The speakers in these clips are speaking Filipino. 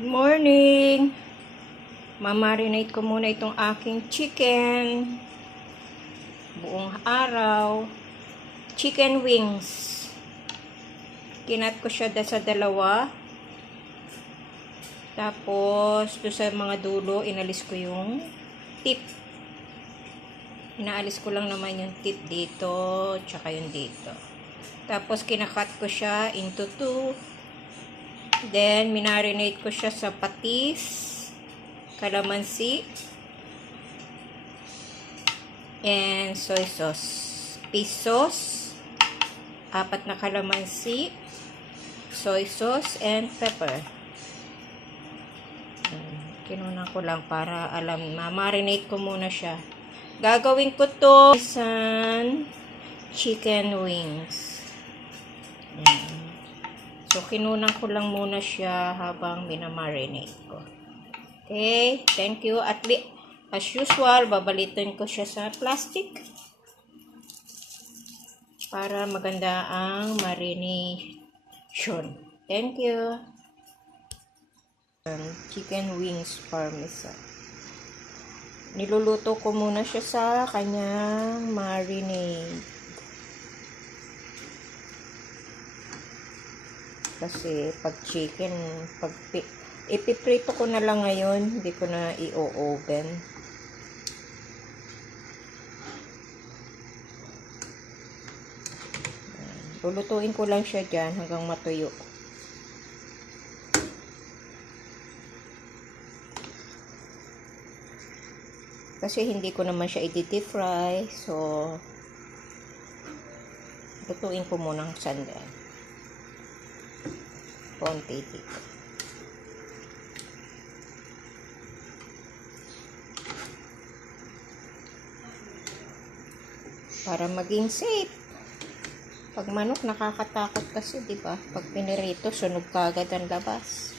Morning! Mamarinate ko muna itong aking chicken. Buong araw. Chicken wings. Kinat ko siya sa dalawa. Tapos, doon sa mga dulo, inalis ko yung tip. Inaalis ko lang naman yung tip dito, tsaka yung dito. Tapos, kinakat ko siya into 2. Then, minarinate ko siya sa patis, kalamansi, and soy sauce. Fish sauce, 4 na kalamansi, soy sauce, and pepper. Kinunan ko lang para alam, marinate ko muna siya. Gagawin ko to Parmesan chicken wings. So, kinunan ko lang muna siya habang minamarinate ko. Okay, thank you. At as usual, babalitin ko siya sa plastic para maganda ang marination. Thank you. Chicken wings parmesan. Niluluto ko muna siya sa kanyang marinade. Kasi pag chicken, ipiprito ko na lang ngayon, hindi ko na i-oven. Lulutuin ko lang siya dyan hanggang matuyo. Kasi hindi ko naman siya i-deep fry, so lutuin ko muna ng sandal. Konti dito. Para maging safe. Pag manok, nakakatakot kasi, di ba? Pag pinirito, sunog kagad ang labas.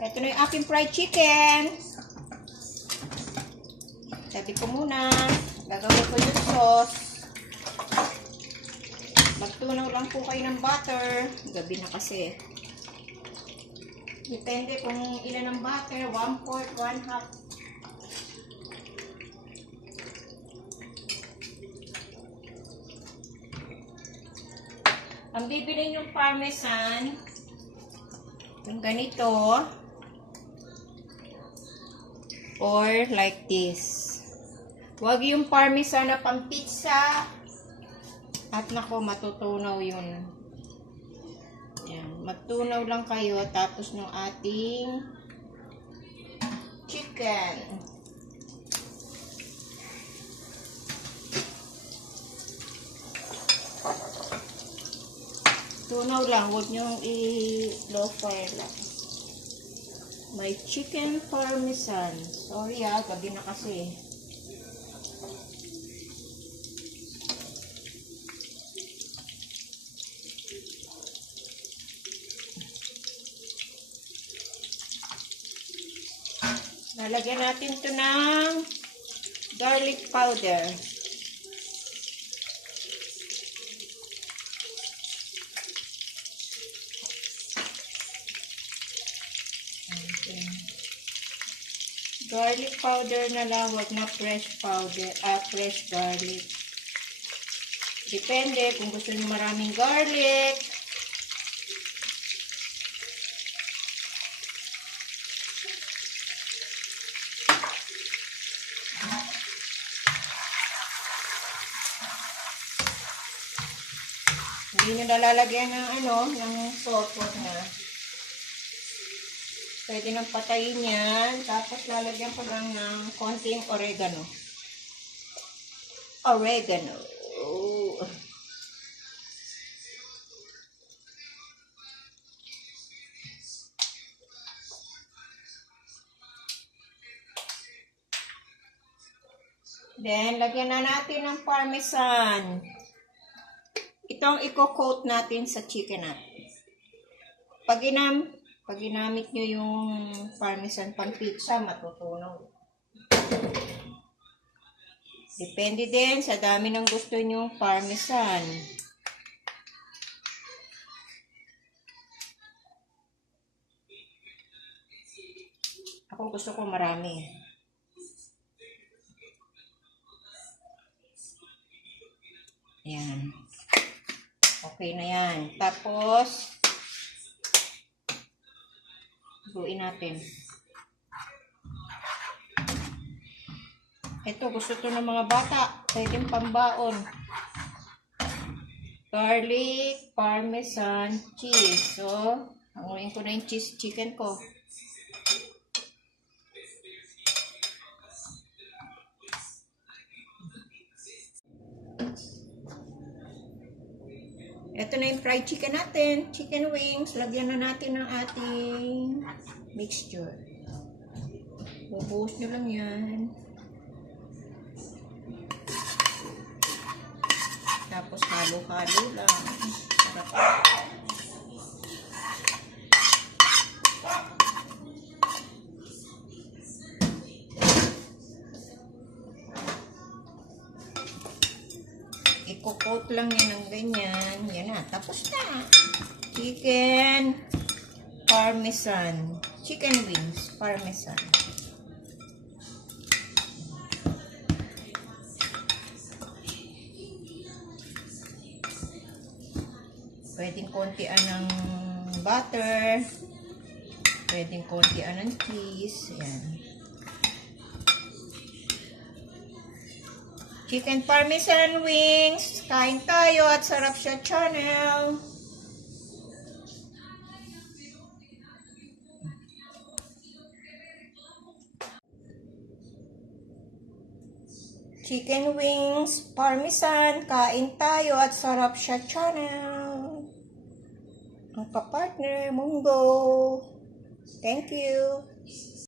Ito na yung aking fried chicken. Sabi ko muna, gagawin ko yung sauce. Magtunaw lang po kayo ng butter. Gabi na kasi. Depende kung ilan ang butter. 1/4, 1/2. Ang bibilin yung parmesan, yung ganito, or like this. Huwag yung parmesan na pang pizza. At nako, matutunaw yun. Ayan, magtunaw lang kayo tapos ng ating chicken. Tunaw lang, huwag nyo i-low fire lang. May chicken parmesan. Sorry gabi na kasi. Lalagyan natin ito ng garlic powder. Okay. Garlic powder na lang, wag na fresh powder, fresh garlic. Depende kung gusto niyo maraming garlic. Hindi nyo nalalagyan ng salt na. Pwede nang patayin yan. Tapos lalagyan ko lang ng konting oregano. Oregano. Then, lagyan na natin ng parmesan. Itong i-coat natin sa chicken natin. Pag ginamit nyo yung parmesan pang pizza, matutunaw. Depende din sa dami ng gusto nyo parmesan. Ako gusto ko marami. Yan. Okay na yan. Tapos, buuin natin. Ito, gusto to ng mga bata. Pwedeng pambaon. Garlic, parmesan, cheese. So, hanguin ko na yung cheese chicken ko. Ito na yung fried chicken natin. Chicken wings. Lagyan na natin ng ating mixture. Bubuhos nyo lang yan. Tapos halo-halo lang. Sarap. I-coat lang yan ng ganyan. Yan na. Tapos na. Chicken Parmesan. Chicken wings. Parmesan. Pwedeng kontian ng butter. Pwedeng kontian ng cheese. Ayan. Chicken Parmesan wings. Kain tayo at Sarap siya channel. Chicken wings, Parmesan. Kain tayo at Sarap siya channel. Ang kapartner, Munggo. Thank you.